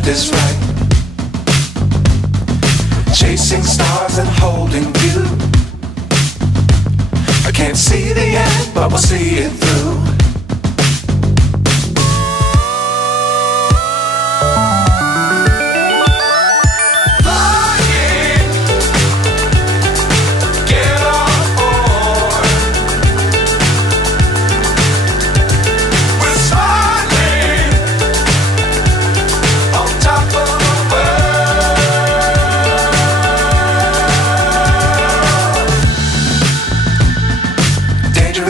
left is right. Chasing stars and holding you. I can't see the end, but we'll see it through.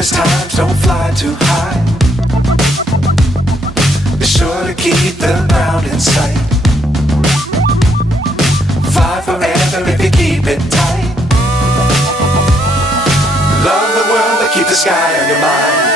Times don't fly too high. Be sure to keep the ground in sight. Fly forever if you keep it tight. Love the world but keep the sky on your mind.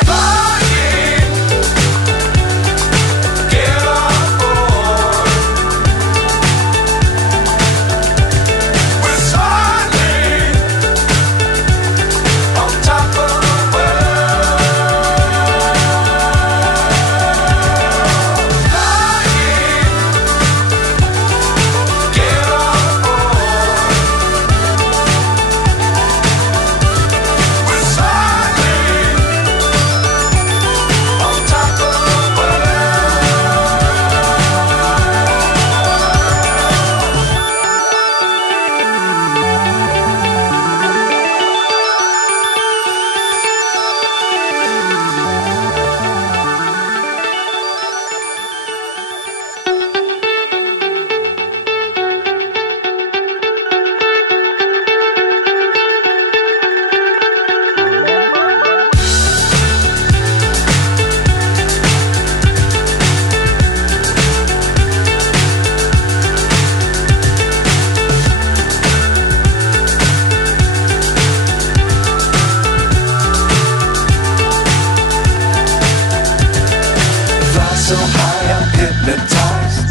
So high I'm hypnotized.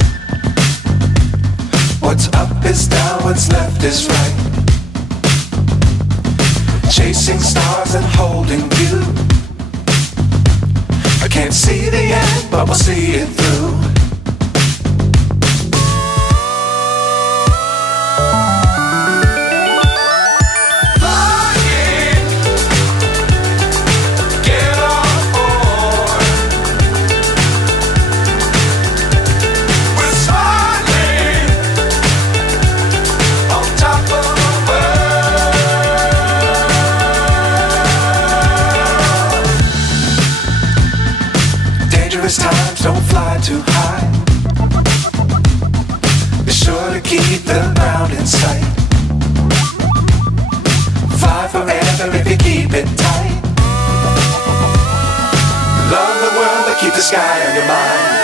What's up is down, what's left is right. Chasing stars and holding you. I can't see the end, but we'll see it through. Times don't fly too high. Be sure to keep the ground in sight. Fly forever if you keep it tight. Love the world but keep the sky on your mind.